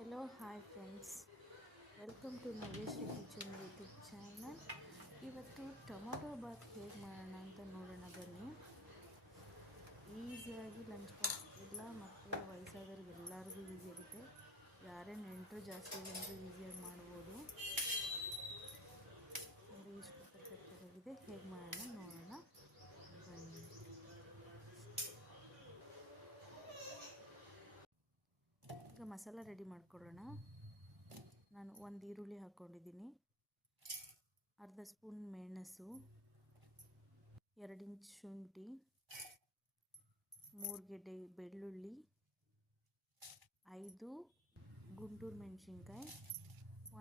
Hello hi friends, welcome to Navyashree kitchen YouTube channel. ಇವತ್ತು tomato bath ಹೇಗೆ ಮಾಡೋಣ ಅಂತ ನೋಡೋಣ ಬನ್ನಿ. ಈಸಿಯಾಗಿ ಲಂಚ್ ಬಾಕ್ಸ್ ಇಲ್ಲ ಮತ್ತು ವಯಸ್ಸಾದವ್ರಿಗೆ ಎಲ್ಲರಿಗೂ ಈಸಿ ಆಗುತ್ತೆ. ಯಾರೇ ನೆಂಟರು ಜಾಸ್ತಿ ಬಂದರೂ ಈಸಿಯಾಗಿ ಮಾಡ್ಬೋದು. ನೋಡಿ ಎಷ್ಟು ಪರ್ಫೆಕ್ಟಾಗಿದೆ. ಹೇಗೆ ಮಾಡೋಣ ನೋಡೋಣ ಬನ್ನಿ. ಈಗ ಮಸಾಲ ರೆಡಿ ಮಾಡ್ಕೊಳ್ಳೋಣ. ನಾನು ಒಂದು ಈರುಳ್ಳಿ ಹಾಕ್ಕೊಂಡಿದ್ದೀನಿ, ಅರ್ಧ ಸ್ಪೂನ್ ಮೆಣಸು, 2 ಇಂಚ್ ಶುಂಠಿ, 3 ಗೆಡ್ಡೆ ಬೆಳ್ಳುಳ್ಳಿ, 5 ಗುಂಟೂರು ಮೆಣಸಿನ್ಕಾಯಿ,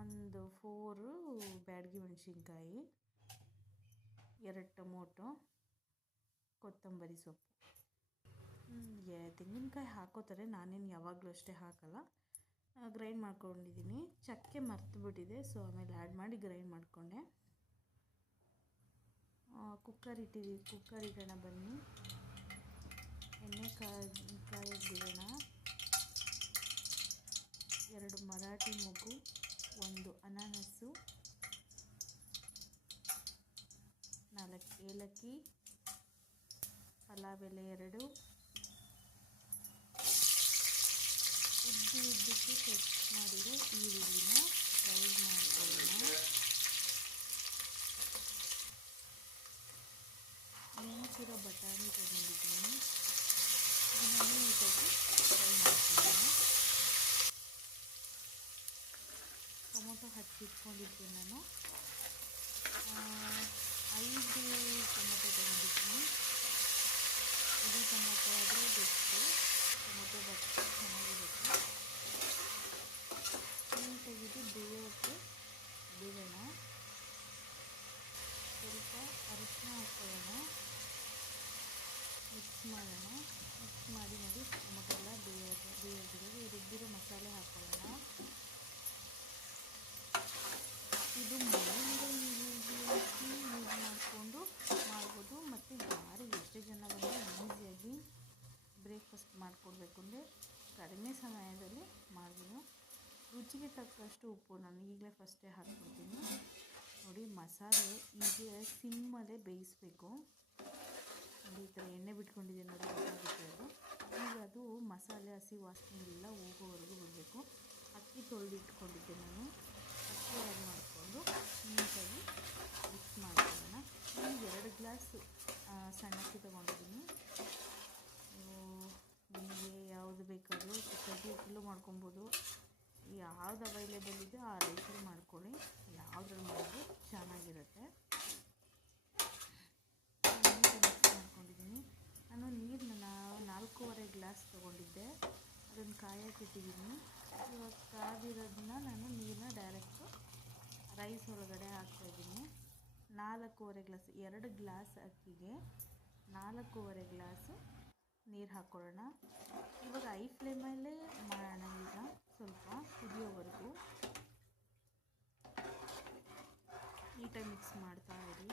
ಒಂದು 4 ಬ್ಯಾಡಗಿ ಮೆಣಸಿನ್ಕಾಯಿ, 2 ಟೊಮೊಟೊ, ಕೊತ್ತಂಬರಿ ಸೊಪ್ಪು. ತೆಂಗಿನಕಾಯಿ ಹಾಕೋತಾರೆ, ನಾನೇನು ಯಾವಾಗಲೂ ಅಷ್ಟೇ ಹಾಕಲ್ಲ. ಗ್ರೈಂಡ್ ಮಾಡ್ಕೊಂಡಿದ್ದೀನಿ. ಚಕ್ಕೆ ಮರ್ತುಬಿಟ್ಟಿದೆ, ಸೊ ಆಮೇಲೆ ಆ್ಯಡ್ ಮಾಡಿ ಗ್ರೈಂಡ್ ಮಾಡಿಕೊಂಡೆ. ಕುಕ್ಕರ್ ಇಡೋಣ ಬನ್ನಿ. ಎಣ್ಣೆ ಕಾಯಿಗೆ ಬಿಡೋಣ. 2 ಮರಾಠಿ ಮೊಗ್ಗು, 1 ಅನಾನಸ್ಸು, 4 ಏಲಕ್ಕಿ, ಪಲಾವ್ ಎಲೆ 2, ಉದ್ದಕ್ಕೆ ಕಟ್ ಮಾಡಿರೋ ಈರುಳ್ಳಿನ ಫ್ರೈ ಮಾಡ್ಕೊಳ್ಳೋಣ. ನೆನೆಸಿರೋ ಬಟಾಣಿ ತೊಗೊಂಡಿದ್ದೀನಿ, ಇದನ್ನು ನೀಟಾಗಿ ಫ್ರೈ ಮಾಡ್ಕೊಳ್ಳೋಣ. ಟೊಮೊಟೊ ಹಚ್ಚಿಟ್ಕೊಂಡಿದ್ದೀನಿ ನಾನು, 5 ಟೊಮೊಟೊ ತೊಗೊಂಡಿದ್ದೀನಿ. ಇಡೀ ಟೊಮೊಟೊ ಆದರೆ ಬೆಸ್ಟು, ಟೊಮೊಟೊ ಬಟ್ಟು ಚೆನ್ನಾಗಿರುತ್ತೆ. ನೀಟಾಗಿದ್ದು ಬೇಯೋಕ್ಕೆ ಬಿಡೋಣ. ಸ್ವಲ್ಪ ಅರಿಶಿನ ಹಾಕ್ಕೊಳ್ಳೋಣ, ಮಿಕ್ಸ್ ಮಾಡೋಣ. ಮಿಕ್ಸ್ ಮಾಡಿ ನೋಡಿ ಟೊಮೊಟೊ ಎಲ್ಲ ಬೇಯೋದಿರೋದು. ರುಬ್ಬಿರೋ ಮಸಾಲೆ ಹಾಕ್ಕೊಳ್ಳೋಣ. ಇದು ಮನೆಯಿಂದ ಯೂಸ್ ಮಾಡಿಕೊಂಡು ಮಾಡ್ಬೋದು, ಮತ್ತು ಯಾರು ಎಷ್ಟೇ ಜನ ಬಂದರೆ ಈಸಿಯಾಗಿ ಬ್ರೇಕ್ಫಾಸ್ಟ್ ಮಾಡಿಕೊಡ್ಬೇಕು ಅಂದರೆ ಕಡಿಮೆ ಸಮಯದಲ್ಲಿ ಮಾಡ್ಬೋದು. ರುಚಿಗೆ ತಕ್ಕಷ್ಟು ಉಪ್ಪು ನಾನು ಈಗಲೇ ಫಸ್ಟೇ ಹಾಕ್ಬಿಡ್ತೀನಿ. ನೋಡಿ ಮಸಾಲೆ ಹೀಗೆ ಸಿಮ್ಮಲ್ಲೇ ಬೇಯಿಸಬೇಕು. ನೋಡಿ ಈ ಥರ ಎಣ್ಣೆ ಬಿಟ್ಕೊಂಡಿದೆ ನೋಡಿ, ಗೊತ್ತಾಗುತ್ತೆ ಅದು. ಈಗ ಅದು ಮಸಾಲೆ ಹಸಿ ವಾಸನೆ ಎಲ್ಲ ಹೋಗೋವರೆಗೂ ಬಿಡಬೇಕು. ಅಕ್ಕಿ ತೊಳೆದಿಟ್ಕೊಂಡಿದ್ದೆ ನಾನು, ಅಕ್ಕಿ ಆ್ಯಡ್ ಮಾಡಿಕೊಂಡು ನೀಟಾಗಿ ಮಿಕ್ಸ್ ಮಾಡ್ಕೊಳ್ಳೋಣ. ಈಗ 2 ಗ್ಲಾಸ್ ಸಣ್ಣ ಅಕ್ಕಿ ತೊಗೊಂಡಿದ್ದೀನಿ. ನಿಮಗೆ ಯಾವುದು ಬೇಕಾದರೂ ಕುಕ್ಕರ್ಗೆ ಮಾಡ್ಕೊಬೋದು. ಯಾವ್ದು ಅವೈಲೇಬಲ್ ಇದೆ ಆ ರೈಸಲ್ಲಿ ಮಾಡ್ಕೊಳ್ಳಿ, ಯಾವುದ್ರಲ್ಲಿ ಮಾಡಿದ್ರು ಚೆನ್ನಾಗಿರುತ್ತೆ. ಮಿಕ್ಸ್ ಮಾಡ್ಕೊಂಡಿದ್ದೀನಿ. ನಾನು ನೀರನ್ನ 4.5 ಗ್ಲಾಸ್ ತೊಗೊಂಡಿದ್ದೆ, ಅದನ್ನು ಕಾಯಕ್ಕಿಟ್ಟಿದ್ದೀನಿ. ಇವಾಗ ಕಾದಿರೋದನ್ನ ನಾನು ನೀರನ್ನ ಡೈರೆಕ್ಟು ರೈಸ್ ಒಳಗಡೆ ಹಾಕ್ತಾಯಿದ್ದೀನಿ. 4.5 ಗ್ಲಾಸ್, 2 ಗ್ಲಾಸ್ ಅಕ್ಕಿಗೆ 4.5 ಗ್ಲಾಸು ನೀರು ಹಾಕ್ಕೊಳ್ಳೋಣ. ಇವಾಗ ಐ ಫ್ಲೇಮಲ್ಲೇ ಮಾಡೋಣ. ಈಗ ಸ್ವಲ್ಪ ಕುದಿಯೋವರೆಗೂ ನೀಟಾಗಿ ಮಿಕ್ಸ್ ಮಾಡ್ತಾ ಇರಿ.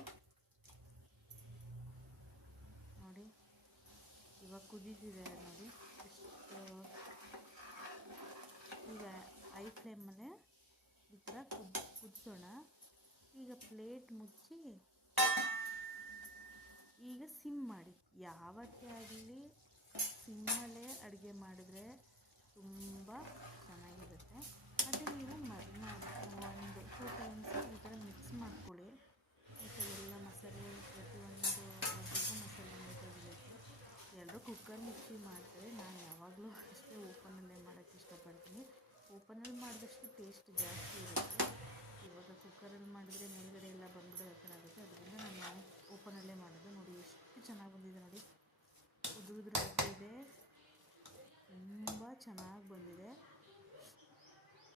ನೋಡಿ ಇವಾಗ ಕುದೀತಿದೆ ನೋಡಿ ಎಷ್ಟು. ಈಗ ಐ ಫ್ಲೇಮಲ್ಲೇ ಈ ಥರ ಕುದಿಸೋಣ. ಈಗ ಪ್ಲೇಟ್ ಮುಚ್ಚಿ ಈಗ ಸಿಮ್ ಮಾಡಿ. ಯಾವತ್ತೇ ಆಗಲಿ ಸಿಮ್ಮಲ್ಲೇ ಅಡುಗೆ ಮಾಡಿದ್ರೆ ತುಂಬ ಚೆನ್ನಾಗಿರುತ್ತೆ. ಮತ್ತು ನೀವು ಒಂದು 2 ಟೈಮ್ಸ್ ಈ ಥರ ಮಿಕ್ಸ್ ಮಾಡ್ಕೊಳ್ಳಿ. ಈ ಥರ ಎಲ್ಲ ಮಸಾಲೆ ಪ್ರತಿಯೊಂದು ಮಸಾಲೆ ನೀಟಾಗಿರುತ್ತೆ. ಎಲ್ಲರೂ ಕುಕ್ಕರ್ ಮಿಕ್ಸಿ ಮಾಡ್ತಾರೆ, ನಾನು ಯಾವಾಗಲೂ ಅಷ್ಟೇ ಓಪನಲ್ಲೇ ಮಾಡೋಕ್ಕೆ ಇಷ್ಟಪಡ್ತೀನಿ. ಓಪನಲ್ಲಿ ಮಾಡಿದಷ್ಟು ಟೇಸ್ಟ್ ಜಾಸ್ತಿ ಇರುತ್ತೆ. ಇವಾಗ ಕುಕ್ಕರಲ್ಲಿ ಮಾಡಿದರೆ ಮೇಲ್ಗಡೆ ಎಲ್ಲ ಬಂದ್ಬಿಡೋ ಆ ಥರ ಆಗುತ್ತೆ. ಅದರಿಂದ ನಾನು ಓಪನಲ್ಲೇ ಮಾಡೋದು. ನೋಡಿ ಎಷ್ಟು ಚೆನ್ನಾಗಿ ಬಂದಿದೆ ನೋಡಿ, ಉದುರಾಗಿದೆ, ತುಂಬ ಚೆನ್ನಾಗಿ ಬಂದಿದೆ.